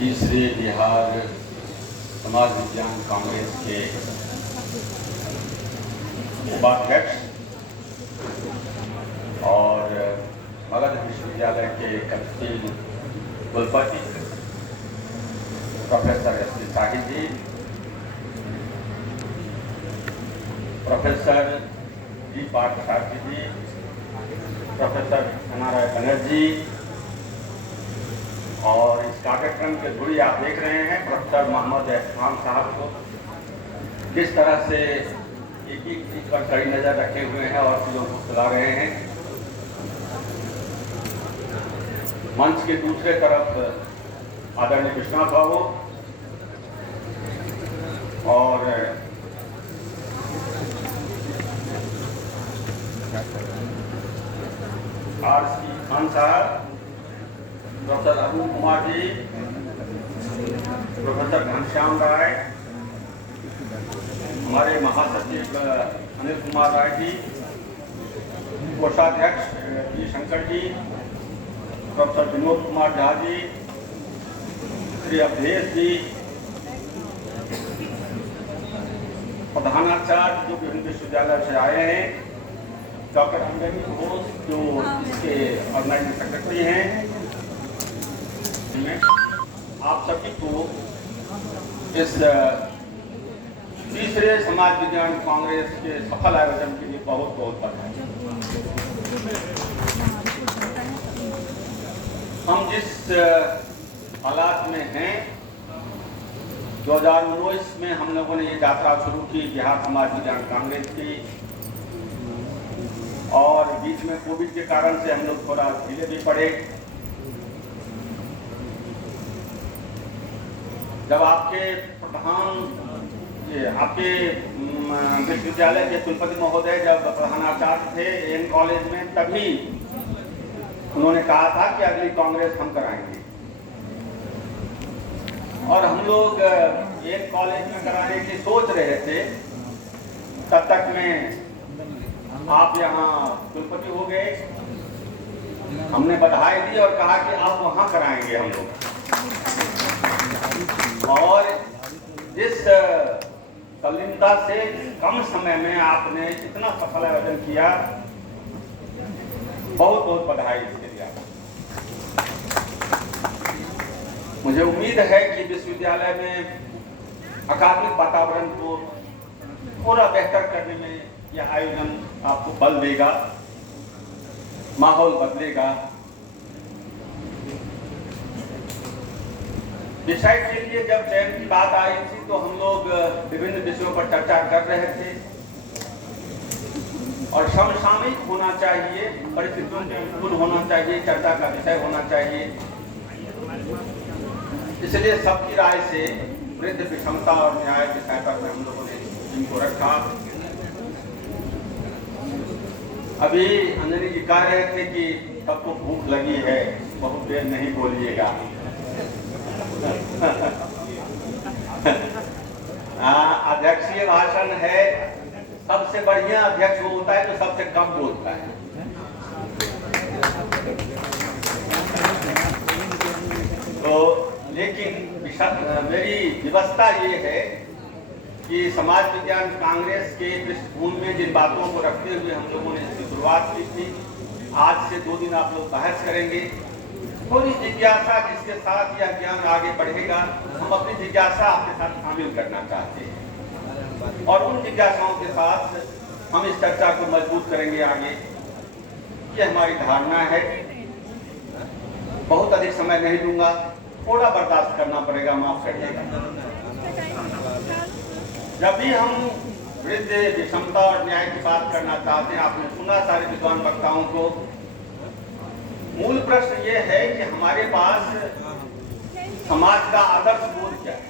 तीसरे बिहार समाज विज्ञान कांग्रेस के उपाध्यक्ष और मगध विश्वविद्यालय के तत्कालीन कुलपति प्रोफेसर एस टी साहिल जी, प्रोफेसर जी पार्थसारथी जी, प्रोफेसर नारायण बनर्जी और इस कार्यक्रम के धुरी आप देख रहे हैं प्रोफेसर मोहम्मद एहसान साहब को किस तरह से एक एक चीज पर कड़ी नजर रखे हुए हैं और चीजों को सुला रहे हैं। मंच के दूसरे तरफ आदरणीय विश्वनाथ बाबू और आर.सी. खान साहब, प्रोफेसर अरुण कुमार जी, प्रोफेसर घनश्याम राय, हमारे महासचिव अनिल कुमार राय जी, कोषाध्यक्ष जी शंकर जी, प्रोफेसर विनोद कुमार झा जी, श्री अवधेश जी, प्रधानाचार्य जो विभिन्न विश्वविद्यालय से आए हैं, डॉक्टर अंजनी घोष जो इसके ऑर्गेनाइजिंग सेक्रेटरी हैं, आप सभी को इस तीसरे समाज विज्ञान कांग्रेस के सफल आयोजन के लिए बहुत बहुत बधाई। हम जिस हालात में हैं, 2019 में हम लोगों ने ये यात्रा शुरू की बिहार समाज विज्ञान कांग्रेस की, और बीच में कोविड के कारण से हम लोग थोड़ा ढीले भी पड़े। जब आपके आपके विश्वविद्यालय के कुलपति महोदय जब प्रधानाचार्य थे एन कॉलेज में, तभी उन्होंने कहा था कि अगली कांग्रेस हम कराएंगे, और हम लोग एन कॉलेज में कराने की सोच रहे थे। तब तक में आप यहाँ कुलपति हो गए, हमने बधाई दी और कहा कि आप वहाँ कराएंगे हम लोग। और जिस तल्लीनता से कम समय में आपने इतना सफल आयोजन किया, बहुत बहुत बधाई इसके लिए। मुझे उम्मीद है कि विश्वविद्यालय में अकादमिक वातावरण को थोड़ा बेहतर करने में यह आयोजन आपको बल देगा, माहौल बदलेगा। विषय के लिए जब चयन की बात आई थी तो हम लोग विभिन्न विषयों पर चर्चा कर रहे थे, और समसामयिक होना चाहिए, परिस्थितियों के अनुकूल होना चाहिए, चर्चा का विषय होना चाहिए। इसलिए सबकी राय से वृद्ध विषमता और न्याय विषय पर हम लोगों ने इनको रखा। अभी अंजनी जी कह रहे थे कि सबको भूख लगी है, बहुत देर नहीं बोलिएगा। अध्यक्षीय भाषण है, सबसे बढ़िया अध्यक्ष वो होता है जो सबसे कम बोलता है। तो लेकिन मेरी व्यवस्था ये है कि समाज विज्ञान कांग्रेस के पृष्ठभूमि में जिन बातों को रखते हुए हम लोगों ने इसकी शुरुआत की थी, आज से 2 दिन आप लोग बहस करेंगे। थोड़ी जिज्ञासा जिसके साथ यह ज्ञान आगे बढ़ेगा, हम अपनी जिज्ञासा आपके साथ शामिल करना चाहते हैं, और उन जिज्ञासाओं के साथ हम इस चर्चा को मजबूत करेंगे आगे। ये हमारी धारणा है। बहुत अधिक समय नहीं दूंगा, थोड़ा बर्दाश्त करना पड़ेगा, माफ करिएगा। जब भी हम वृद्ध विषमता और न्याय की बात करना चाहते हैं, आपने सुना सारे विद्वान वक्ताओं को, मूल प्रश्न ये है कि हमारे पास समाज का आदर्श बोध क्या है,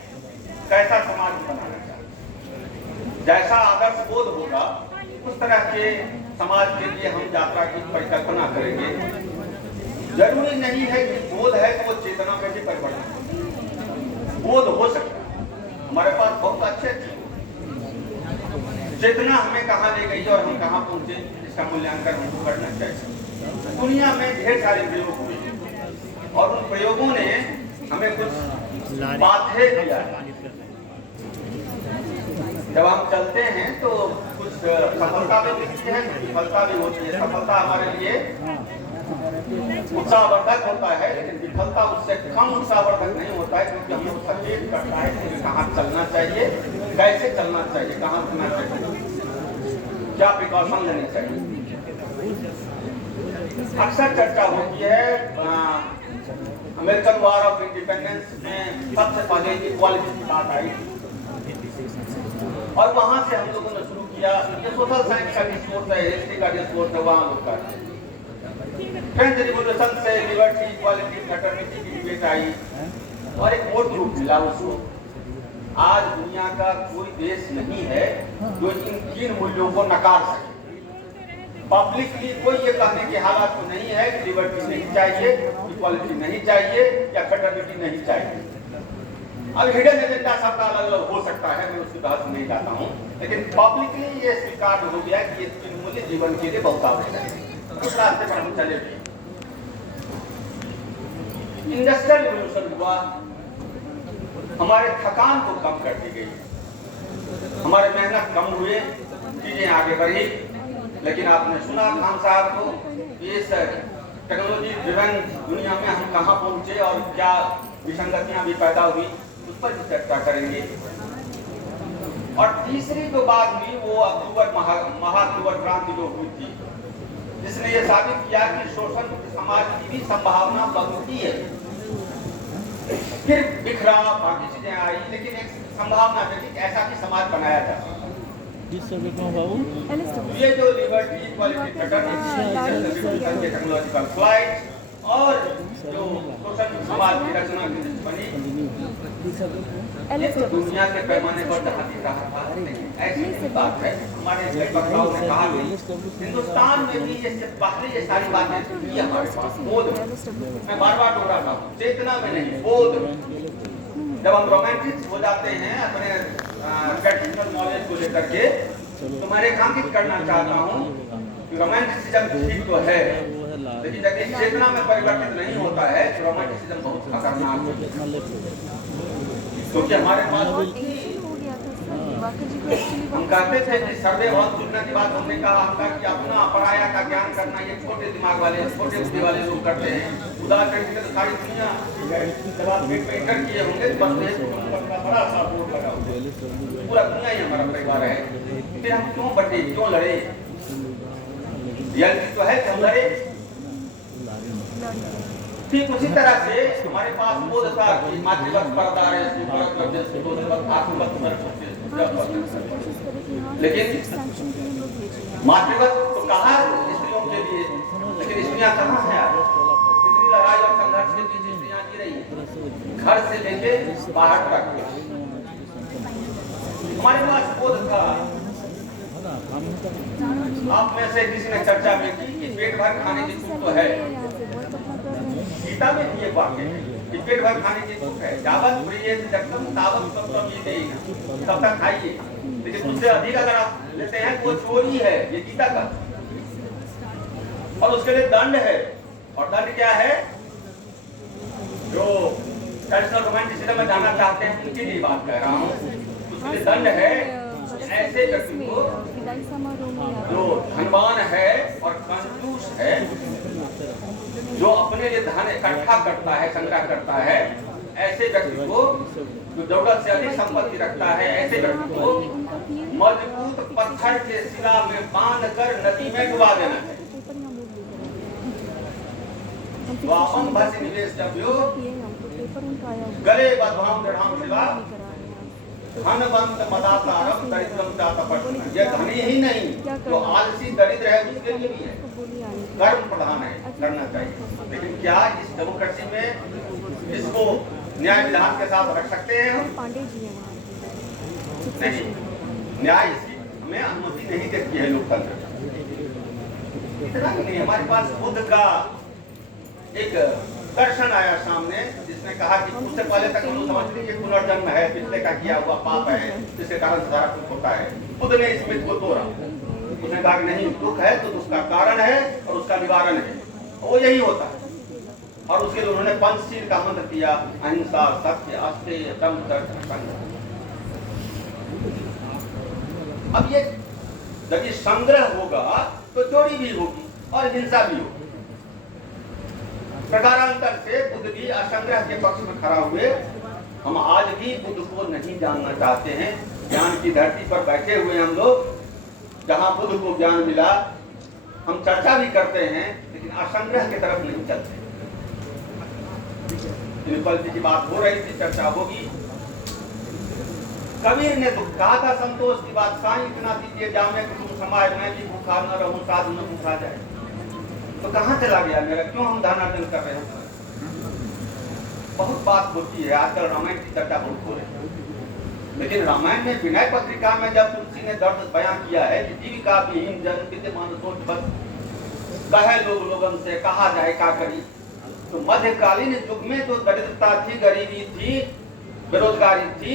कैसा समाज बनाना चाहिए। जैसा आदर्श बोध होगा उस तरह के समाज के लिए हम यात्रा की परिकल्पना करेंगे। जरूरी नहीं है कि बोध है तो वो चेतना में भी परिवर्तन बोध हो सकता है। हमारे पास बहुत अच्छे चेतना हमें कहाँ ले गई और हम कहाँ पहुंचे, इसका मूल्यांकन हमको करना चाहिए। दुनिया में ढेर सारे प्रयोग हुए और उन प्रयोगों ने हमें कुछ पाथे दिया है। जब हम चलते हैं तो कुछ सफलता भी मिलती है, कुछ विफलता भी होती है। सफलता हमारे लिए उत्साहवर्धक होता है, लेकिन विफलता उससे कम उत्साहवर्धक नहीं होता है, क्योंकि हमें सचेत करता है कि कहाँ चलना चाहिए, कैसे चलना चाहिए, कहाँ रुकना चाहिए, क्या प्रिकॉशन लेनी चाहिए। अक्सर चर्चा होती है अमेरिकन वॉर ऑफ इंडिपेंडेंस में सबसे पहले इक्वालिटी की बात आई और वहां से हम लोगों ने शुरू किया। ये सोशल साइंस का डिस्कोर्स है, हिस्ट्री का डिस्कोर्स है, वहां लोग करते हैं। फ्रेंच रिवॉल्यूशन से लिबर्टी, इक्वालिटी, फ्रेटर्निटी की डिबेट आई और एक और ग्रुप मिला उसको। आज दुनिया का कोई देश नहीं है जो इन तीन मूल्यों को नकार सके। पब्लिकली कोई ये कहने की हालत तो नहीं है कि लिबर्टी नहीं चाहिए, इक्वालिटी नहीं चाहिए या फ्रेटर्निटी नहीं चाहिए। अब हिडन एजेंडा सबका अलग अलग हो सकता है, मैं उसकी बहस नहीं जाता हूँ, लेकिन पब्लिकली ये स्वीकार हो गया कि ये तीन मूल्य जीवन के लिए बहुत आवश्यक है। उस रास्ते पर हम चले गए। इंडस्ट्रियल रिवॉल्यूशन हुआ, हमारे थकान को कम कर दी गई, हमारे मेहनत कम हुए, चीजें आगे बढ़ी। लेकिन आपने सुना खान साहब को इस टेक्नोलॉजी ड्रिवन दुनिया में हम कहाँ पहुंचे और क्या विसंगतियां भी पैदा हुई, उस पर भी चर्चा करेंगे। और तीसरी जो बात हुई वो अक्टूबर महाअक्टूबर क्रांति जो हुई थी, जिसने ये साबित किया कि शोषण मुक्त समाज की भी संभावना बनती है। फिर बिखरा बाकी चीजें आई, लेकिन एक संभावना है कि ऐसा भी समाज बनाया जा सकता है। ये जो liberty, equality, fraternity, technological flight और जो सोशल समाज की रचना की बनी, ये तो दुनिया के पैमाने पर जहाँ दिख रहा था, ऐसी बात है। हमारे वक्ताओं ने कहा कि हिंदुस्तान में भी ये पहले ये सारी बातें थी हमारे पास बोध में। मैं बार बार बोल रहा था, चेतना में नहीं, बोध में। जब हम रोमांटिक हो जाते हैं अपने ट्रेडिशनल नॉलेज को लेकर के, तो मैं रेखांकित करना चाहता हूँ कि रोमांटिसिज्म ठीक तो है, लेकिन जब इस चेतना में परिवर्तित नहीं होता है तो रोमांटिसिज्म बहुत खतरनाक है। क्योंकि हमारे पास हम कहते थे कि सर्वे बहुत सुनने की बात हमने कहा कि अपना पराया का ज्ञान करना ये छोटे दिमाग वाले, छोटे बुद्धि वाले लोग करते हैं। उदाहरण के लिए सारी दुनिया जब आप पेट में एंटर किए होंगे तो बस बड़ा सा बोर्ड लगा हुआ, पूरा दुनिया ही हमारा परिवार है। फिर हम क्यों बटे, क्यों लड़े? रियलिटी तो है कि हम लड़े। ठीक उसी तरह से हमारे पास बोध था कि मातृवत परदार है, लेकिन मातृवत तो कहा स्त्रियों के लिए, लेकिन स्त्रियां कहाँ है आज? इतनी लड़ाई और संघर्ष के बीच स्त्रियां जी रही है, घर से लेके बाहर तक। हमारे पास बोध था। आप में से किसी ने चर्चा में की कि पेट भर खाने की चूक तो है। गीता में ये वाक्य है कि पेट भर खाने की चूक है। जावत प्रिय जगतम तावत सत्रम ये देना, तब तक खाइए। लेकिन उससे अधिक अगर आप लेते हैं वो चोरी है, ये गीता का। और उसके लिए दंड है। और दंड क्या है? जो ट्रेडिशनल रोमांटिसिज्म में जाना चाहते हैं उनके लिए बात कह रहा हूँ। उसके लिए दंड है ऐसे व्यक्ति को जो धनवान है और कंजूस है, जो अपने लिए धन इकट्ठा करता है, संग्रह करता है, ऐसे व्यक्ति को, जो जरूरत से अधिक संपत्ति रखता है, ऐसे व्यक्ति को मजबूत पत्थर के शिला में बांधकर नदी में डुबा देना है। वामन भस्य निवेश जब्यो गले बद्धाम दृढ़ाम शिवा धनवंत मदातारम दरिद्रम दातपट। यह धनी ही नहीं, जो आलसी दरिद्र है उसके लिए भी है। कर्म प्रधान है, करना चाहिए। लेकिन क्या इस डेमोक्रेसी में इसको न्याय विधान के साथ रख सकते हैं हम? नहीं, न्याय हमें अनुमति नहीं देती है लोकतंत्र। इतना ही नहीं, हमारे पास बुद्ध का एक दर्शन आया सामने, जिसने कहा कि उससे पहले तक हम समझते कि पुनर्जन्म है, पिछले का किया हुआ पाप है, जिसके कारण सारा दुख होता है। बुद्ध ने इस मिथ को तोड़ा। उसने कहा कि नहीं, दुख है तो उसका कारण है और उसका निवारण है, वो यही होता है। और उसके लिए उन्होंने पंचशील का मंत्र दिया, अहिंसा, सत्य, अस्तेय, ब्रह्मचर्य, असंग। अब ये जब ये संग्रह होगा तो चोरी भी होगी और हिंसा भी होगी। प्रकारांतर से बुद्ध भी असंग्रह के पक्ष में खड़ा हुए। हम आज भी बुद्ध को नहीं जानना चाहते हैं। ज्ञान की धरती पर बैठे हुए हम लोग, जहां बुद्ध को ज्ञान मिला, हम चर्चा भी करते हैं लेकिन असंग्रह की तरफ नहीं चलते। पल की बात हो रही थी, चर्चा होगी। कबीर ने तो कहा था संतोष की बात, साईं इतना दीजिए जामे कुटुंब समाज, मैं भी भूखा न रहूं, साधु न भूखा जाए। तो कहाँ चला गया मेरा, क्यों हम धनार्जन कर रहे हैं? बहुत बात होती है आजकल, रामायण की चर्चा बहुत हो रही है, लेकिन रामायण में विनय पत्रिका में जब तुलसी ने दर्द बयां किया है कि जीविका विहीन जन विद्यमान सोच बस कहे लोग लोगन से, कहा जाए का करी। तो मध्यकालीन युग में जो दरिद्रता थी, गरीबी थी, बेरोजगारी थी,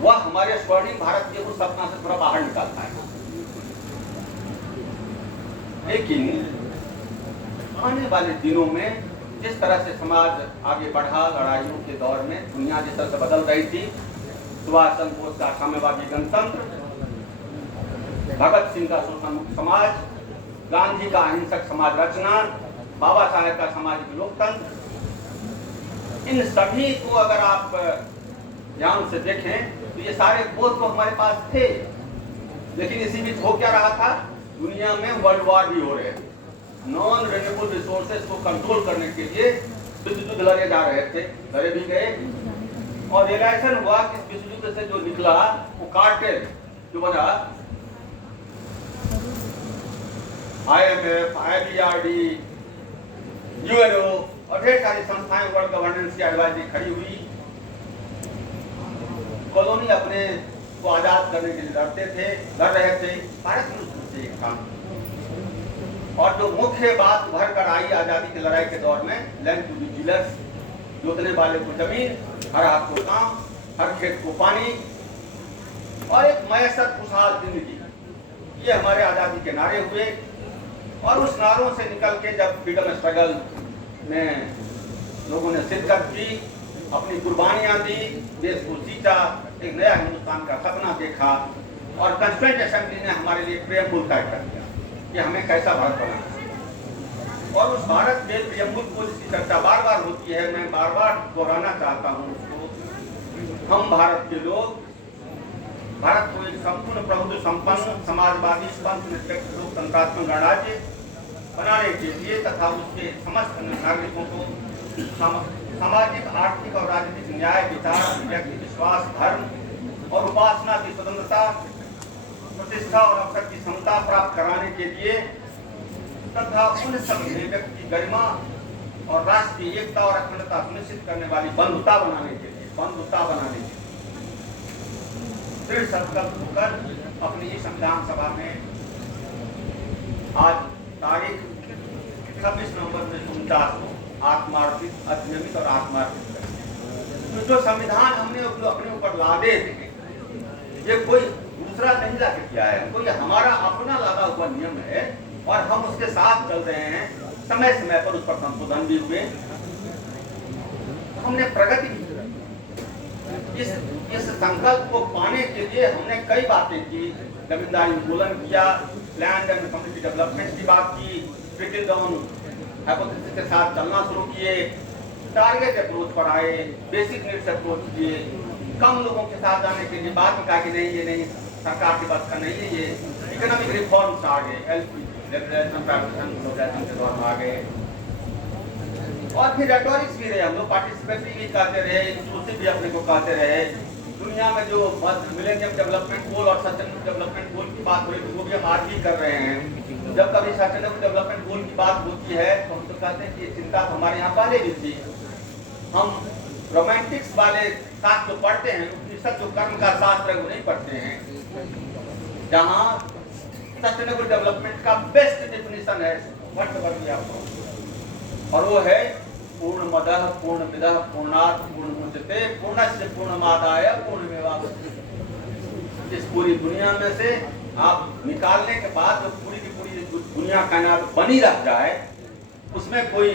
वह हमारे स्वर्णिम भारत के उस सपना से थोड़ा बाहर निकलता है। लेकिन आने वाले दिनों में जिस तरह से समाज आगे बढ़ा, लड़ाइयों के दौर में दुनिया जिस तरह से बदल रही थी, सुभाष चंद्र बोस का साम्यवादी गणतंत्र, भगत सिंह का शोषण मुक्त समाज, गांधी का अहिंसक समाज रचना, बाबा साहेब का सामाजिक लोकतंत्र, इन सभी को अगर आप ध्यान से देखें तो ये सारे बोध तो हमारे पास थे। लेकिन इसी बीच हो क्या रहा था, दुनिया में वर्ल्ड वॉर भी हो रहे थे। नॉन रिन्यूएबल रिसोर्सेज को कंट्रोल करने के लिए विश्व युद्ध लड़े जा रहे थे, लड़े भी गए, और रियलाइजेशन हुआ कि विश्व युद्ध से जो निकला वो कार्टेल जो बना, IMF, IBRD, UNO और ढेर सारी संस्थाएं वर्ल्ड गवर्नेंस की एडवाइजरी खड़ी हुई। कॉलोनी अपने को आजाद करने के लिए लड़ते थे, लड़ रहे थे। भारत में उससे एक था, और जो मुख्य बात उभर कर आई आजादी की लड़ाई के दौर में, लैंड टू बी डीलर्स, जोतने वाले को जमीन, हर हाथ को काम, हर खेत को पानी और एक मयसर खुशहाल जिंदगी, ये हमारे आजादी के नारे हुए। और उस नारों से निकल के जब फ्रीडम स्ट्रगल में लोगों ने शिरकत की, अपनी कुर्बानियां दी, देश को जीता, एक नया हिंदुस्तान का सपना देखा, और कॉन्स्टिट्यूएंट असेंबली ने हमारे लिए प्रेमबुल तय कर दिया कि हमें कैसा भारत बनाना है। और उस भारत के प्रेमबुल को जिसकी चर्चा बार बार होती है, मैं बार बार दोहराना चाहता हूँ उसको। हम भारत के लोग भारत को एक संपूर्ण प्रबुद्ध संपन्न समाजवादी स्वतंत्र निरपेक्ष लोकतंत्रात्मक गणराज्य बनाने के लिए तथा उसके समस्त नागरिकों को सामाजिक, आर्थिक और राजनीतिक न्याय, विचार, व्यक्ति विश्वास, धर्म और उपासना की स्वतंत्रता, प्रतिष्ठा और अवसर की समता प्राप्त कराने के लिए तथा उन सभी व्यक्ति की गरिमा और राष्ट्र की एकता और अखंडता सुनिश्चित करने वाली बंधुता बनाने के लिए दृढ़ संकल्प होकर अपनी संविधान सभा में आज तारीख 26 नवंबर 1949 को आत्मार्पित, अधिनियमित और आत्मार्पित करें। तो जो संविधान हमने अपने ऊपर लादे थे, ये कोई दूसरा नहीं ला के किया है, कोई हमारा अपना लादा हुआ नियम है और हम उसके साथ चल रहे हैं। समय समय पर उस पर संशोधन भी हुए, हमने प्रगति भी की। इस संकल्प को पाने के लिए हमने कई बातें की, जमींदारी उन्मूलन किया, लैंड एंड कम्युनिटी डेवलपमेंट की बात की, ट्रिकल डाउन हाइपोथेसिस के साथ चलना शुरू किए, टारगेट अप्रोच पर आए, बेसिक नीड्स अप्रोच किए, कम लोगों के साथ जाने के लिए बात में कहा कि नहीं, ये नहीं सरकार की बात का नहीं है, ये इकोनॉमिक रिफॉर्म्स आ गए, लिबरलाइजेशन प्राइवेटाइजेशन के दौर में आ गए। और फिर रेटोरिक्स भी रहे, हम लोग पार्टिसिपेटरी भी कहते रहे, इंक्लूसिव भी अपने को कहते रहे। दुनिया में जो मिलेनियम डेवलपमेंट गोल और सस्टेनेबल डेवलपमेंट गोल की बात हो रही थी, वो भी हम आज भी कर रहे हैं। जब कभी सस्टेनेबल डेवलपमेंट गोल की बात होती है तो हम तो कहते हैं कि ये चिंता तो हमारे यहाँ पहले भी थी। हम रोमांटिक्स वाले शास्त्र जो पढ़ते हैं, उपनिषद जो कर्म का शास्त्र है वो नहीं पढ़ते हैं, जहाँ सस्टेनेबल डेवलपमेंट का बेस्ट डेफिनेशन है आपको, और वो है पूर्णमदः पूर्णमिदः पूर्णात् पूर्णमुदच्यते पूर्णस्य पूर्णमादाय पूर्णमेवावशिष्यते। इस पूरी दुनिया में से आप निकालने के बाद जो पूरी की पूरी दुनिया कायनात बनी रह जाए, उसमें कोई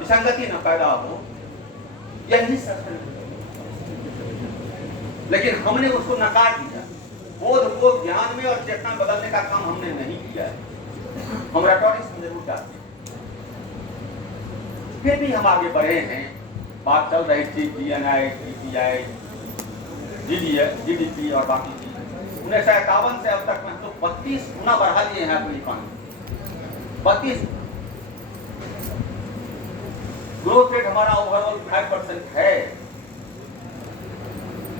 विसंगति न पैदा हो, यही सत्य। लेकिन हमने उसको नकार दिया। बोध को ज्ञान में और चेतना बदलने का काम हमने नहीं किया है। हम रेटोरिक्स में जरूर जाते हैं, फिर भी हम आगे बढ़े हैं। बात चल रही थी DNI, TPI, GDP और बाकी चीज। 1951 से अब तक में तो 32 गुना बढ़ा लिए हैं अपनी इकॉनमी। 32 ग्रोथ रेट हमारा ओवरऑल 5% है।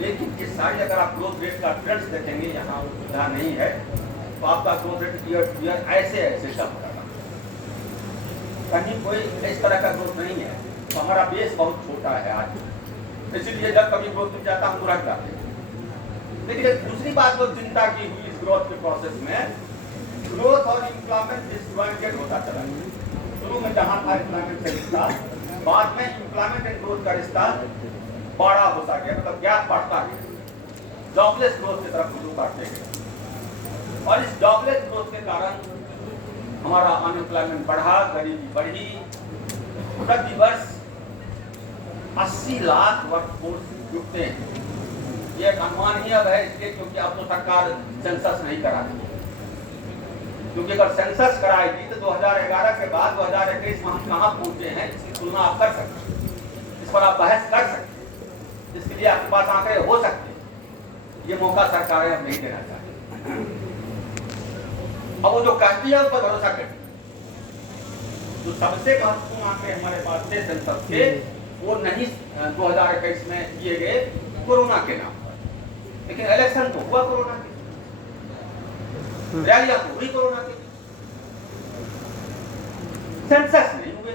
लेकिन ये सारी अगर आप ग्रोथ रेट का ट्रेंड्स देखेंगे, यहाँ सुविधा नहीं है, तो आपका growth rate year two year ऐसे कम होगा। कहीं कोई इस तरह का ग्रोथ नहीं है। तो हमारा बेस बहुत छोटा है आज, इसलिए जब कभी ग्रोथ मिल जाता हम रह जाते हैं। लेकिन एक दूसरी बात जो चिंता की हुई इस ग्रोथ के प्रोसेस में, ग्रोथ और एम्प्लॉयमेंट डिसजॉइंटेड होता चला। शुरू में जहां था एम्प्लॉयमेंट से रिश्ता, बाद में एम्प्लॉयमेंट एंड ग्रोथ का रिश्ता बड़ा होता गया, मतलब गैप बढ़ता गया। जॉबलेस ग्रोथ की तरफ लोग बढ़ते गए और इस जॉबलेस ग्रोथ के कारण हमारा अनएम्प्लॉयमेंट बढ़ा, गरीबी बढ़ी। प्रति वर्ष 80 लाख वर्कफोर्स जुटते हैं। ये एक अनुमान ही अब है इसलिए क्योंकि अब तो सरकार सेंसस नहीं करा रही है। क्योंकि अगर सेंसस कराएगी तो 2011 के बाद 2021 में हम कहाँ पहुंचे हैं इसकी तुलना आप कर सकते हैं, इस पर आप बहस कर सकते हैं, इसके लिए आपके पास आंकड़े हो सकते हैं। ये मौका सरकारें अब नहीं देना चाहती। अब वो जो कहती है उस पर भरोसा करती है। जो सबसे महत्वपूर्ण आंकड़े हमारे पास थे सेंसस के, वो नहीं 2021 में किए गए कोरोना के नाम पर। लेकिन इलेक्शन तो हुआ कोरोना के, रैलियां तो हुई कोरोना के, सेंसस नहीं हुए।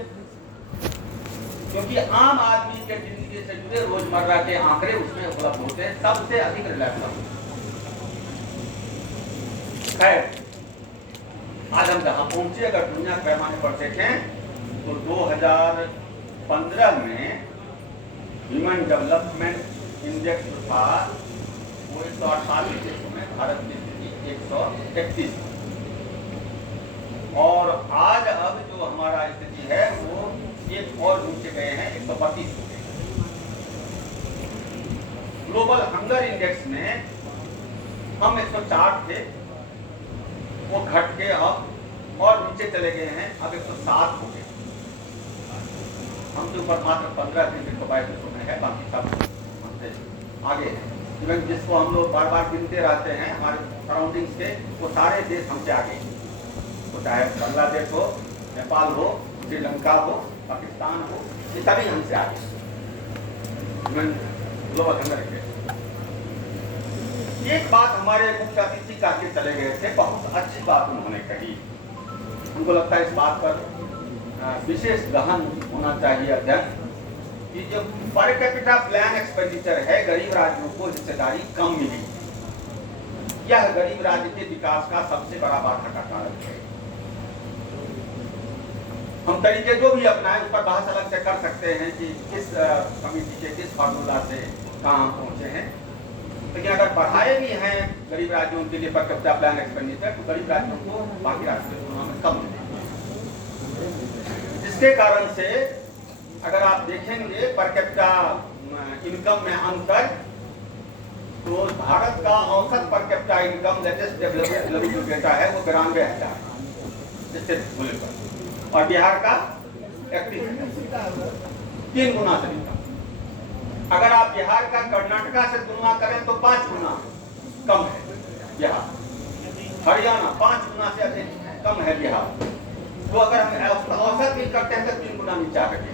क्योंकि आम आदमी के जिंदगी से जुड़े रोजमर्रा के आंकड़े उसमें उपलब्ध होते हैं, सबसे अधिक रिलायबल। खैर, आज हम जहां पहुंचे अगर दुनिया के पैमाने पर देखें तो 2015 में ह्यूमन डेवलपमेंट इंडेक्स जो था वो 148 देशों में, भारत की स्थिति 131। और आज अब जो हमारा स्थिति है वो एक और नीचे गए हैं, 132 हो गए। ग्लोबल हंगर इंडेक्स में हम 104 थे, वो घट के अब और नीचे चले गए हैं, अब 107 हो गए। हमसे ऊपर मात्र 15 थे, 122 देशों में है, बाकी सब हमसे आगे हैं। इवन जिसको हम लोग बार बार गिनते रहते हैं हमारे सराउंडिंग्स के, वो सारे देश हमसे आगे हैं। तो चाहे बांग्लादेश हो, नेपाल हो, श्रीलंका हो, पाकिस्तान हो, ये सभी हमसे आगे। Even global hunger index. एक बात हमारे मुख्य अतिथि करके चले गए थे, बहुत अच्छी बात उन्होंने कही। उनको लगता है इस बात पर विशेष गहन होना चाहिए अध्ययन कि जो पर कैपिटा प्लान एक्सपेंडिचर है, गरीब राज्यों को हिस्सेदारी कम मिली। यह गरीब राज्य के विकास का सबसे बड़ा बाधा का कारण है। हम तरीके जो भी अपनाएं उस पर बहस अलग से कर सकते हैं कि किस कमिटी के किस फार्मूला से कहाँ हम पहुंचे हैं। लेकिन अगर बढ़ाए भी हैं गरीब राज्यों के लिए पर कैपिटा प्लान एक्सपेंडिचर, तो गरीब राज्यों को बाकी राज्यों की तुलना में कम मिलेगा। जिसके कारण से अगर आप देखेंगे पर कैपिटा इनकम में अंतर, तो भारत का औसत per capita income latest development data है वो 92,000 स्थित मूल्य पर, और बिहार का 31,000, 3 गुना से कम। अगर आप बिहार का कर्नाटका से तुलना करें तो 5 गुना कम है बिहार। हरियाणा 5 गुना से अधिक कम है बिहार। तो अगर हम औसत भी करते हैं तो 3 गुना नीचे आ गया।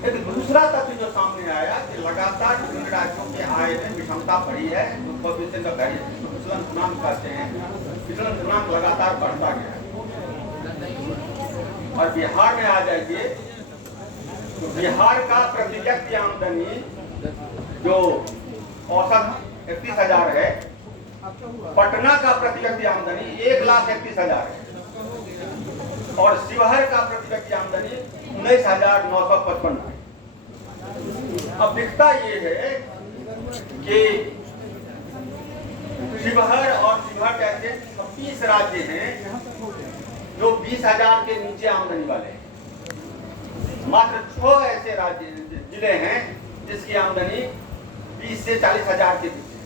एक दूसरा तथ्य जो सामने आया कि लगातार विभिन्न राज्यों के आय में विषमता बढ़ी है, विचलन गुणांक कहते हैं, विचलन गुणांक लगातार बढ़ता गया है। और बिहार में आ जाइए तो बिहार का प्रति व्यक्ति आमदनी जो औसत 31,000 है, पटना का प्रति व्यक्ति आमदनी 1,31,000 है, और शिवहर का प्रति व्यक्ति आमदनी 19,955 है। अब दिखता ये है कि शिवहर और शिवहर जैसे 26 राज्य हैं जो 20,000 के नीचे आमदनी वाले हैं। मात्र 6 ऐसे राज्य जिले हैं जिसकी आमदनी 20 से 40,000 के बीच है,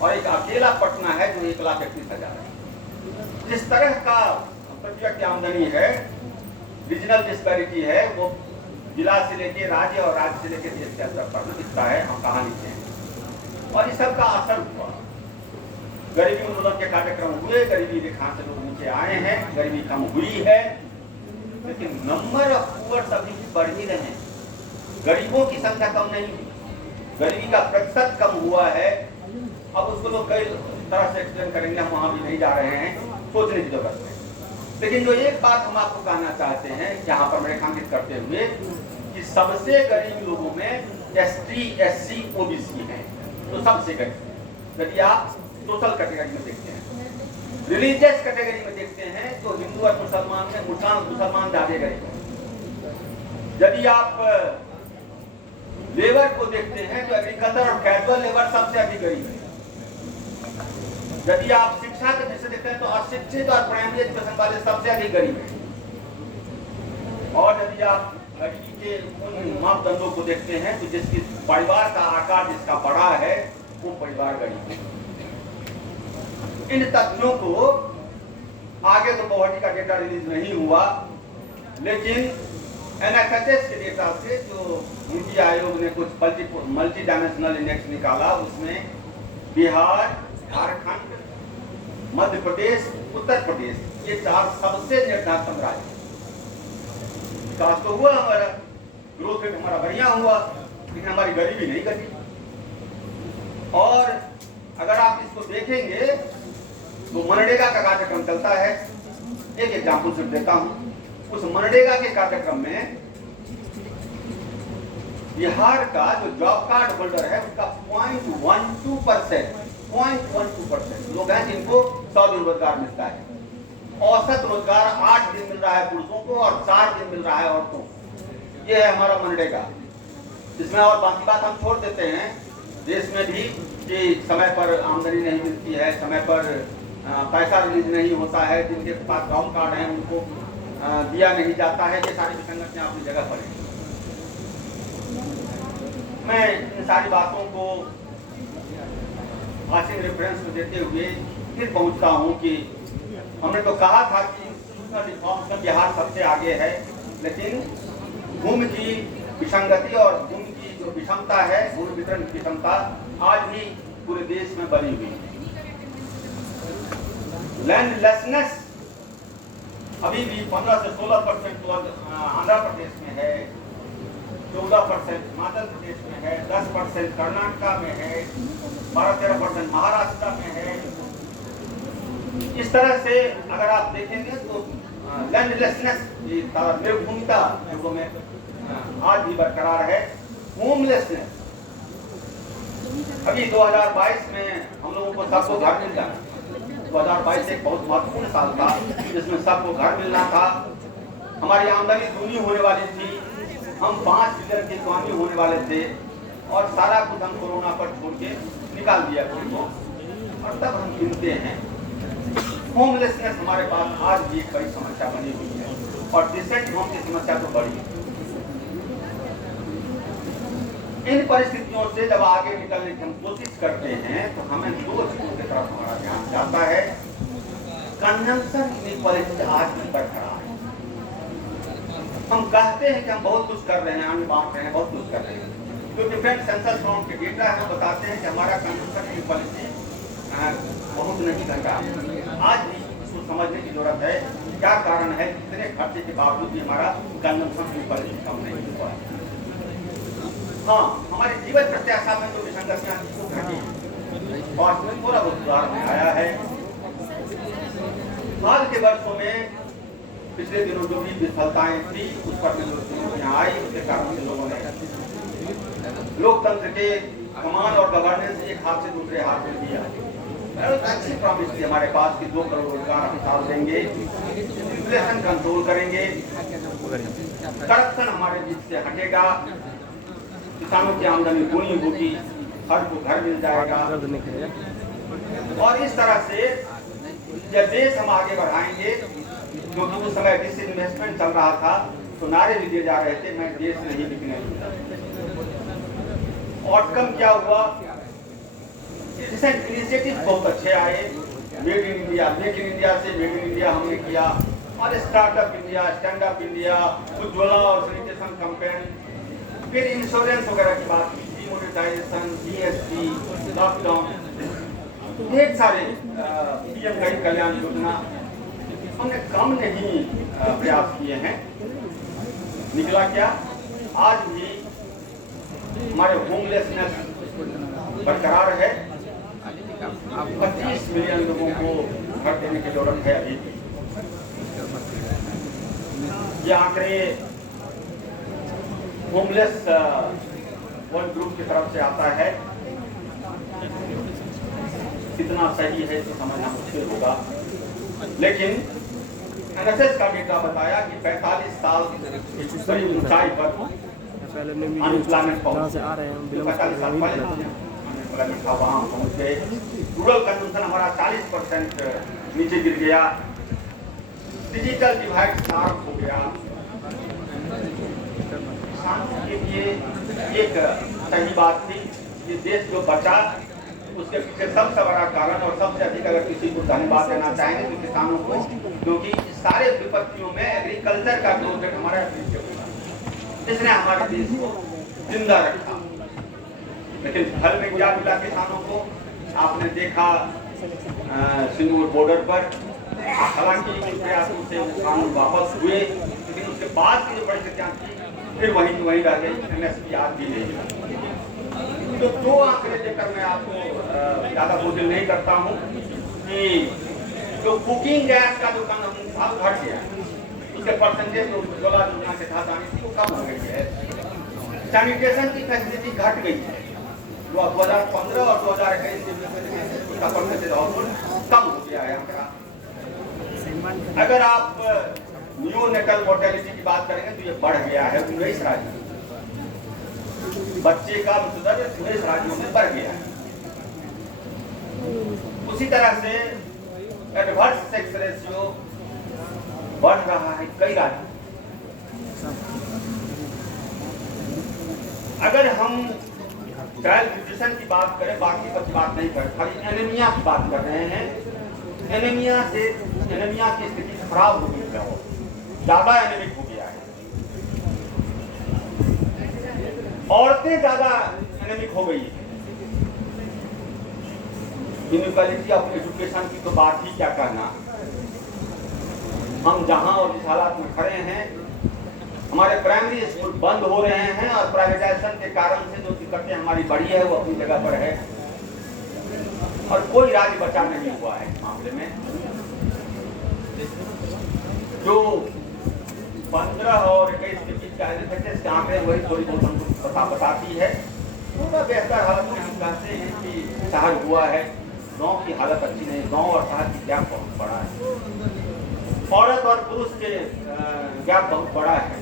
और एक अकेला पटना है जो 1,31,000 है। जिस तरह का प्रति व्यक्ति आमदनी है, रीजनल डिस्पैरिटी है, वो जिला से लेके राज्य और राज्य से लेके देश के स्तर पर दिखता है। हम कहा लिखते हैं, और इस सब का असर हुआ। गरीबी उन्मूलन के कार्यक्रम हुए, गरीबी रेखा से लोग नीचे आए हैं, गरीबी कम हुई है, लेकिन नंबर ऑफ पुअर्स अभी भी बढ़ ही रहे हैं। गरीबों की संख्या कम नहीं हुई, गरीबी का प्रतिशत कम हुआ है। अब उसको तो कई तरह से एक्सप्लेन करेंगे, हम वहां भी नहीं जा रहे हैं, सोचने की जरूरत है। लेकिन जो एक बात हम आपको कहना चाहते हैं यहाँ पर रेखांकित करते हुए, कि सबसे गरीब लोगों में ST, SC, OBC हैं, तो सबसे गरीब। यदि आप सोशल कैटेगरी में देखते हैं, रिलीजियस कैटेगरी में देखते हैं, तो हिंदू और मुसलमान में मुसलमान ज्यादा गरीब हैं। यदि आप लेबर को देखते हैं, तो एग्रीकल्चर और कैजुअल लेबर सबसे अधिक गरीब है। यदि आप शिक्षा के दृष्टि से देखते हैं, तो अशिक्षित और प्राइमरी एजुकेशन वाले सबसे अधिक गरीब हैं। और यदि आप गरीबी के उन मापदंडों को देखते हैं, तो जिसकी परिवार का आकार जिसका बड़ा है, वो परिवार गरीब है। इन तथ्यों को आगे तो पॉवर्टी का डेटा रिलीज नहीं हुआ, लेकिन NFHS के डेटा से जो नीति आयोग ने कुछ मल्टी डायमेंशनल इंडेक्स निकाला, उसमें बिहार, झारखंड, मध्य प्रदेश, उत्तर प्रदेश, ये 4 सबसे निर्धारित राज्य। विकास तो हुआ, हमारा ग्रोथ रेट हमारा बढ़िया हुआ, लेकिन हमारी गरीबी नहीं घटी। और अगर आप इसको देखेंगे तो मनरेगा का कार्यक्रम चलता है। एक एग्जाम्पल सिर्फ देता हूं, उस मनरेगा के कार्यक्रम में बिहार का जो जॉब कार्ड होल्डर है, उसका 0.12% लोग हैं जिनको 100 दिन रोजगार मिलता है। औसत रोजगार 8 दिन मिल रहा है पुरुषों को और 4 दिन मिल रहा है औरतों को। ये है हमारा मनरेगा। इसमें और बाकी बात हम छोड़ देते हैं, देश में भी कि समय पर आमदनी नहीं मिलती है, समय पर पैसा रिलीज नहीं होता है, जिनके पास जॉब कार्ड है उनको दिया नहीं जाता है। ये सारी विसंगतियां अपनी जगह पर हैं। मैं इन सारी बातों को हासिल रेफरेंस में देते हुए फिर पहुंचता हूं कि हमने तो कहा था कि इंस्टीट्यूशनल रिफॉर्म्स में बिहार सबसे आगे है, लेकिन भूमि की विसंगति और भूमि की जो विषमता है, भूमि वितरण की विषमता आज भी पूरे देश में बनी हुई है। लैंडलेसनेस अभी भी 15 से 16% आंध्र प्रदेश में है, 14% हिमाचल प्रदेश में है, 10% कर्नाटका में है, 12-13% महाराष्ट्र में है। इस तरह से अगर आप देखेंगे तो लैंडलेसनेस निर्भूमिता लोगों में आज भी बरकरार है। होमलेसनेस अभी 2022 में हम लोगों को सबको घर मिल जाना, 2022 एक बहुत महत्वपूर्ण साल था जिसमें सबको घर मिलना था। हमारी आमदनी दूनी होने वाली थी, हम 5 ट्रिलियन की इकोनॉमी होने वाले थे, और सारा कुछ हम कोरोना पर छोड़ के निकाल दिया को, और तब हम गिनते हैं। होमलेसनेस हमारे पास आज भी एक बड़ी समस्या बनी हुई है, और डिसेंट होम की समस्या तो बड़ी है। इन परिस्थितियों से जब आगे निकलने की हम कोशिश करते हैं, तो हमें 2 चीजों की तरफ हमारा ध्यान जाता है। कंजम्पशन इनइक्वालिटी आज भी बरकरार है। हम कहते हैं कि हम बहुत कुछ कर रहे हैं, अन्न बांट रहे हैं, बहुत कुछ कर रहे हैं, तो डिफरेंट सेंसस फॉर्म के डेटा है बताते हैं कि हमारा कंजम्पशन इनइक्वालिटी बहुत नहीं घटा। आज भी इसको समझने की जरूरत है, क्या कारण है इतने खर्चे के बावजूद भी हमारा कंजम्पशन इनइक्वालिटी कम नहीं हुआ है। हाँ, हमारे जीवन प्रत्याशा में जो विसंगतियां वो घटी और थोड़ा बहुत सुधार में आया है। हाल के वर्षों में पिछले दिनों जो भी विफलताएं थी उस पर जो चुनौतियां आई, उसके कारण से लोगों ने लोकतंत्र के कमान और गवर्नेंस एक हाथ से दूसरे हाथ में दिया। अच्छी प्रॉमिस थी हमारे पास कि 2 करोड़ रोजगार हम साल देंगे, इन्फ्लेशन कंट्रोल करेंगे, करप्शन हमारे बीच से हटेगा, किसानों की आमदनी दूनी होगी, हर को घर मिल जाएगा, और इस तरह से जब देश हम आगे बढ़ाएंगे क्योंकि उस समय डिसइन्वेस्टमेंट चल रहा था, तो नारे भी दिए जा रहे थे, मैं देश नहीं बिकने दूंगा। आउटकम क्या हुआ? इनिशिएटिव बहुत अच्छे आए, made in India, make in India से मेड इन इंडिया हमने किया, और startup India, stand up India, Ujjwala और सैनिटेशन कैंपेन, फिर इंश्योरेंस वगैरह की बात की, डिमोनेटाइजेशन, जीएसटी, लॉकडाउन, ढेर सारे पीएम गरीब कल्याण योजना हमने कम नहीं प्रयास किए हैं। निकला क्या? आज भी हमारे होमलेसनेस बरकरार है। 25 मिलियन लोगों को घर देने की जरूरत है अभी भी। ये आंकड़े होमलेस वर्ल्ड ग्रुप की तरफ से आता है। कितना सही है तो समझना मुश्किल होगा, लेकिन एनएसएस का डेटा बताया कि 45 साल की ऊंचाई पर अनएम्प्लॉयमेंट पहुंच से आ रहे हैं, 45 साल पहले अनएम्प्लॉयमेंट था, वहां पहुंच गए। रूरल कंजम्पशन हमारा 40% नीचे गिर गया। डिजिटल डिवाइड शार्प हो गया। शांति के लिए एक सही बात थी कि देश जो बचा उसके पीछे सबसे बड़ा कारण, और सबसे अधिक अगर किसी को धन्यवाद देना चाहेंगे तो किसानों को, क्योंकि सारे विपत्तियों में एग्रीकल्चर का ग्रोथ रेट हमारा इसने हमारे देश को जिंदा रखा। लेकिन फल में क्या मिला किसानों को? आपने देखा सिंगूर बॉर्डर पर, हालांकि प्रयासों से कानून वापस हुए, लेकिन उसके बाद की जो परिस्थितियां थी फिर वहीं रह गई। एमएसपी आज भी नहीं मिला। तो दो आंकड़े देकर मैं आपको ज्यादा बोझिल नहीं करता हूं कि जो कुकिंग गैस का जो भाव घट गया, उसके परसेंटेज जो उज्ज्वला योजना के तहत आनी थी वो कम हो गई है। सैनिटेशन की फैसिलिटी घट गई है, 2015 और 2021 का परसेंटेज और कम हो गया है आंकड़ा। अगर आप न्यूनेटल मोर्टेलिटी की बात करेंगे तो ये बढ़ गया है 19 राज्यों में। बच्चे का मृत्यु दर 19 राज्यों में बढ़ गया है। उसी तरह से एडवर्स सेक्स रेशियो बढ़ रहा है कई राज्यों। अगर हम चाइल्ड न्यूट्रिशन की बात करें, बाकी कुछ बात नहीं कर, खाली एनीमिया की बात कर रहे हैं। एनीमिया की स्थिति खराब हो गई है, ज्यादा एनीमिक हो गया है। औरतें ज्यादा एनीमिक हो गई है। इनइक्वालिटी ऑफ एजुकेशन की तो बात ही क्या कहना। हम जहां और जिस हालात में खड़े हैं, हमारे प्राइमरी स्कूल बंद हो रहे हैं और प्राइवेटाइजेशन के कारण से जो दिक्कतें हमारी बढ़ी है वो अपनी जगह पर है, और कोई राज्य बचा नहीं हुआ है इस मामले में। जो 15 और 21 के बीच का एनएफएसएस के आंकड़े वही थोड़ी बहुत हमको बताती है। थोड़ा बेहतर हालत में हम कहते हैं कि शहर हुआ है, गांव की हालत अच्छी नहीं। गांव और शहर की गैप बहुत बड़ा है, औरत और पुरुष के गैप बहुत बड़ा है,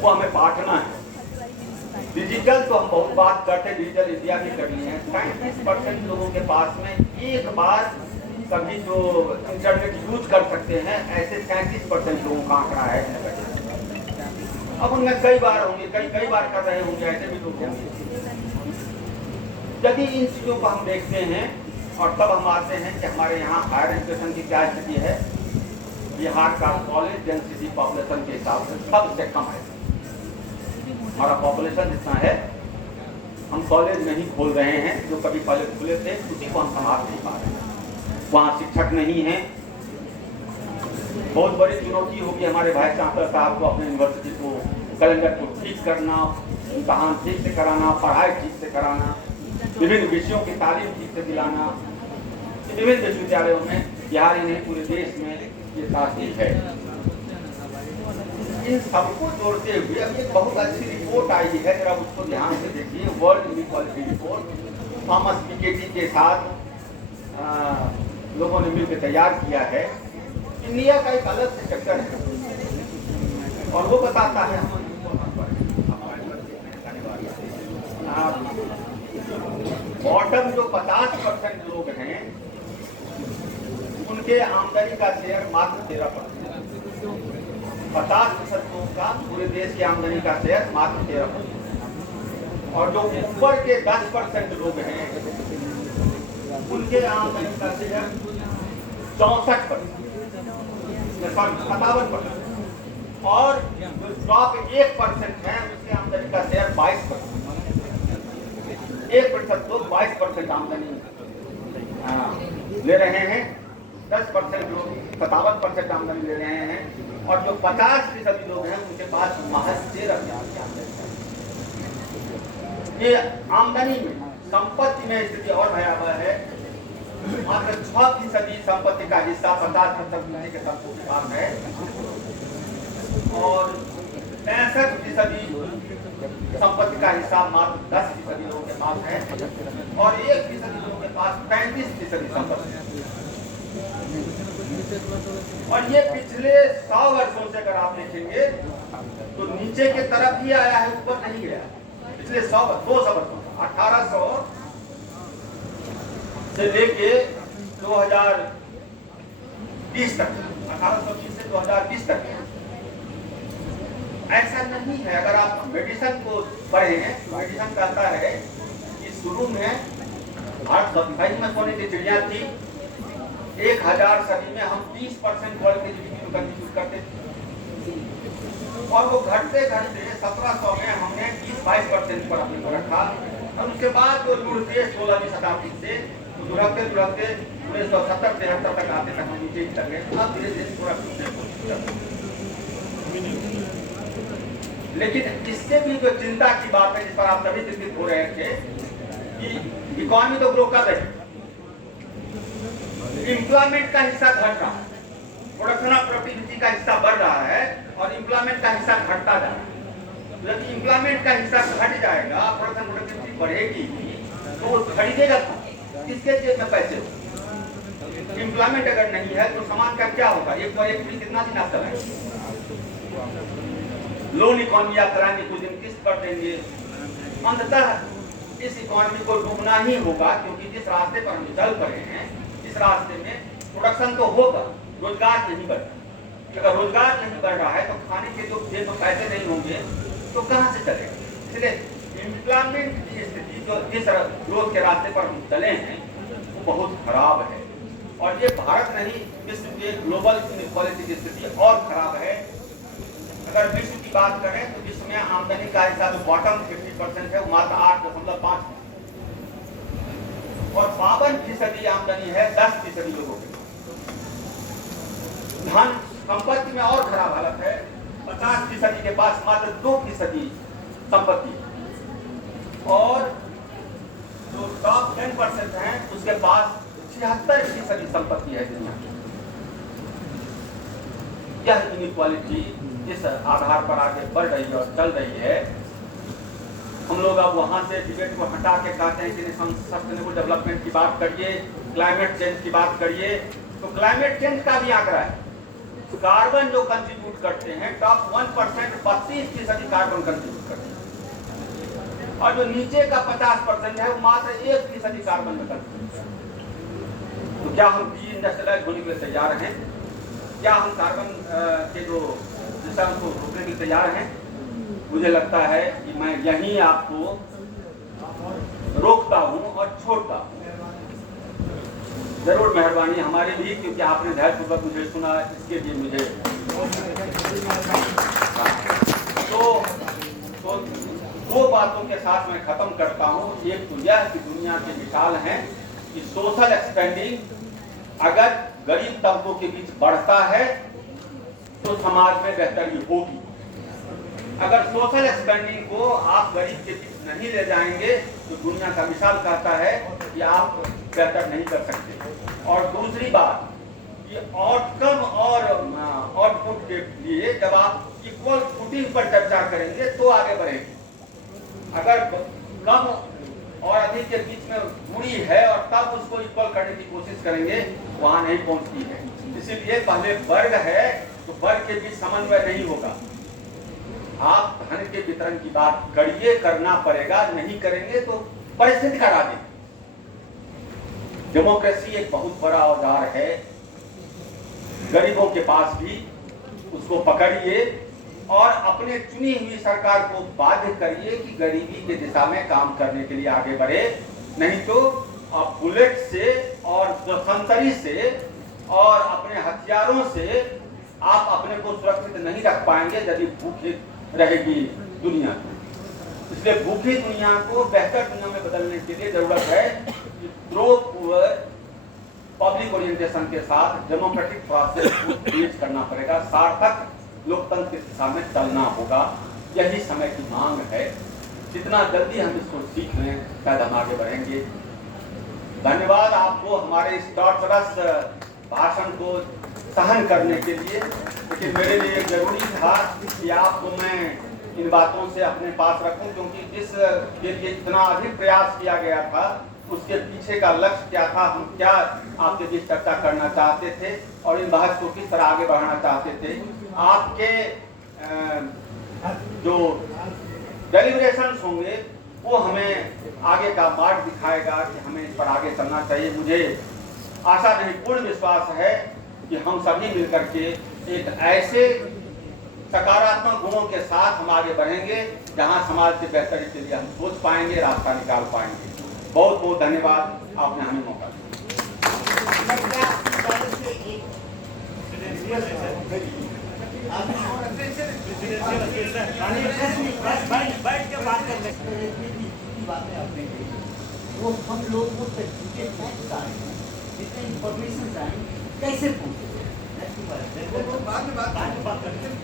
वो हमें बांटना है। डिजिटल तो हम बहुत बात करते हैं, डिजिटल इंडिया भी करनी है। 35% लोगों के पास में एक बार सभी जो इंटरनेट यूज कर सकते हैं, ऐसे 37% लोगों का आंकड़ा है। अब उनमें कई बार होंगे, कई बार कर रहे होंगे, ऐसे भी लोग होंगे। यदि इन चीजों को हम देखते हैं और तब हम आते हैं कि हमारे यहाँ हायर एजुकेशन की क्या स्थिति है। बिहार का कॉलेज डेंसिटी पॉपुलेशन के हिसाब से सबसे कम है। हमारा पॉपुलेशन जितना है, हम कॉलेज नहीं खोल रहे हैं, जो कभी पहले खुले थे उसी को हम संभाल नहीं पा रहे हैं। वहाँ शिक्षक नहीं है। बहुत बड़ी चुनौती होगी हमारे वाइस चांसलर साहब को अपने यूनिवर्सिटी को कैलेंडर को ठीक करना, इम्तहान ठीक से कराना, पढ़ाई ठीक से कराना, विभिन्न विषयों की तालीम ठीक से दिलाना। विभिन्न विश्वविद्यालयों में, बिहार ही नहीं पूरे देश में ये तासीर है। इन सबको जोड़ते हुए अब एक बहुत अच्छी रिपोर्ट आई है, जरा उसको ध्यान से देखिए। World inequality report Thomas Piketty के साथ लोगों ने मिलकर तैयार किया है। इंडिया का एक अलग से चक्कर है और वो बताता है बॉटम जो 50% लोग हैं उनके आमदनी का शेयर मात्र 13%। 50% लोगों का पूरे देश की आमदनी का शेयर मात्र 13%। और जो ऊपर के 10% लोग हैं उनके आमदनी का शेयर 64%, 57%। और जो टॉप 1% है उसके आमदनी का शेयर 22%। 1% लोग 22% आमदनी ले रहे हैं, 10% लोग 57% आमदनी ले रहे हैं, और जो 50% लोग हैं उनके पास महज 13% की आमदनी है। ये आमदनी में, संपत्ति में स्थिति और भयावह है। मात्र 6% संपत्ति का हिस्सा 50% के सबको के पास है, और 65% संपत्ति का हिस्सा मात्र 10% लोगों के पास है, और 1% लोगों के पास 35% संपत्ति है। और ये पिछले 100 वर्षों से अगर आप देखेंगे तो नीचे के तरफ ही आया है, ऊपर नहीं गया। पिछले 200 वर्षों 1800 से लेके 2020 तक, 1820 से 2020 तक ऐसा नहीं है। अगर आप मेडिसन को पढ़े हैं, मेडिसन कहता है कि शुरू में भारत में सोने की चिड़िया थी। 1000 सदी में हम 30% वर्ल्ड के जीडीपी को कंट्रीब्यूट करते थे, और वो घटते घटते 1700 में हमने 20-22% पर अपने को रखा। और उसके बाद जो जुड़ते 16वीं शताब्दी से जुड़ते 1970-73 तक आते तक हम नीचे चल गए। अब धीरे धीरे थोड़ा, लेकिन इससे भी जो चिंता की बात है, जिस पर आप सभी चिंतित हो रहे थे कि इकोनॉमी तो ग्रो कर रही है, एम्प्लॉयमेंट का हिस्सा घट रहा है, प्रोडक्शन ऑफ प्रोडक्टिविटी का हिस्सा बढ़ रहा है, और एम्प्लॉयमेंट का हिस्सा घटता जा रहा है। जब एम्प्लॉयमेंट का हिस्सा घट जाएगा, प्रोडक्शन प्रोडक्टिविटी बढ़ेगी, तो वो खरीदेगा किसके जेब में पैसे हो? एम्प्लॉयमेंट अगर नहीं है तो सामान का क्या होगा? एक पर एक कितना दिन आप चलाएंगे? लोन इकोनॉमी आप कराएंगे, कुछ दिन किस्त कर देंगे, अंततः इस इकोनॉमी को डूबना ही होगा। क्योंकि जिस रास्ते पर हम चल पड़े हैं, इस रास्ते में प्रोडक्शन तो होगा, रोजगार नहीं बढ़ रहा। अगर रोजगार नहीं बढ़ रहा है तो खाने के जो जेब में पैसे नहीं होंगे तो कहां से चलेगा? इसलिए एम्प्लॉयमेंट की स्थिति जो जिस ग्रोथ के रास्ते पर हम चले हैं वो बहुत खराब है। और ये भारत नहीं, विश्व के ग्लोबल इनइक्वालिटी की स्थिति और खराब है। अगर विश्व की बात करें तो विश्व में आमदनी का हिस्सा जो बॉटम 50% है वो मात्र 8.5, और 52% आमदनी है 10% लोगों की। धन संपत्ति में और खराब हालत है। 50% के पास मात्र 2% संपत्ति, और जो टॉप 10% है उसके पास 76% संपत्ति है दुनिया की। यह इनइक्वालिटी जिस आधार पर आगे बढ़ रही है और चल रही है, हम लोग अब वहां से डिबेट को हटा के कहते हैं कि सस्टेनेबल डेवलपमेंट की बात करिए, क्लाइमेट चेंज की बात करिए। तो क्लाइमेट चेंज का भी आंकड़ा है, कार्बन जो कंट्रीब्यूट करते हैं, टॉप 1% 32% कार्बन कंट्रीब्यूट करते हैं, और जो नीचे का 50% है वो मात्र 1% कार्बन में कंट्रीब्यूट करते हैं। तो क्या हम डी इंडस्ट्रियलाइज होने के लिए तैयार हैं? क्या हम कार्बन के जो सिस्टम को रोकने के लिए तैयार हैं? मुझे लगता है कि मैं यहीं आपको रोकता हूं और छोड़ता हूं। जरूर मेहरबानी हमारी भी, क्योंकि आपने धैर्यपूर्वक मुझे सुना, इसके लिए मुझे तो दो बातों के साथ मैं खत्म करता हूं। एक तो यह कि दुनिया के मिसाल हैं कि सोशल एक्सपेंडिंग अगर गरीब तबकों के बीच बढ़ता है तो समाज में बेहतरी होगी। अगर सोशल एक्सपेंडिंग को आप गरीब के बीच नहीं ले जाएंगे तो दुनिया का मिसाल कहता है कि आप बेहतर नहीं कर सकते। और दूसरी बात, ये आउटकम और आउटपुट के लिए जब आप इक्वल फुटिंग पर चर्चा करेंगे तो आगे बढ़ेंगे। अगर कम और अधिक के बीच में दूरी है और तब उसको इक्वल करने की कोशिश करेंगे, वहां नहीं पहुंचती है। इसीलिए पहले वर्ग है तो वर्ग के बीच समन्वय नहीं होगा। आप धन के वितरण की बात करिए, करना पड़ेगा, नहीं करेंगे तो परिस्थिति खराब है। डेमोक्रेसी एक बहुत बड़ा औजार है गरीबों के पास भी उसको पकड़िए और अपने चुनी हुई सरकार को बाध्य करिए कि गरीबी की दिशा में काम करने के लिए आगे बढ़े। नहीं तो आप बुलेट से और संतरी से और अपने हथियारों से आप अपने को सुरक्षित नहीं रख पाएंगे यदि भूखी रहेगी दुनिया। इसलिए भूखी दुनिया को बेहतर दुनिया में बदलने के लिए जरूरत है कि पब्लिक ओरिएंटेशन के साथ डेमोक्रेटिक प्रोसेस को क्रिएट करना पड़ेगा, सार्थक लोकतंत्र की दिशा में चलना होगा। यही समय की मांग है। जितना जल्दी हम इसको सीख लें शायद हम आगे बढ़ेंगे। धन्यवाद आपको हमारे इस टॉर्चरस भाषण को सहन करने के लिए, लेकिन मेरे लिए जरूरी था कि आपको मैं इन बातों से अपने पास रखूं, क्योंकि जिस के लिए इतना अधिक प्रयास किया गया था उसके पीछे का लक्ष्य क्या था, हम क्या आपके बीच चर्चा करना चाहते थे और इन बहस को किस तरह आगे बढ़ाना चाहते थे। आपके जो डेलिब्रेशंस होंगे वो हमें आगे का मार्ग दिखाएगा कि हमें इस पर आगे चलना चाहिए। मुझे आशा नहीं, पूर्ण विश्वास है कि हम सभी मिलकर के एक ऐसे सकारात्मक गुणों के साथ हम आगे बढ़ेंगे जहां समाज की बेहतरी के लिए हम सोच पाएंगे, रास्ता निकाल पाएंगे। बहुत बहुत धन्यवाद, आपने हमें मौका वो हम लोग वो जितने फैक्ट्स आए हैं, जितने इंफॉर्मेशन आए कैसे पहुंचे, बाद में बात करते हैं।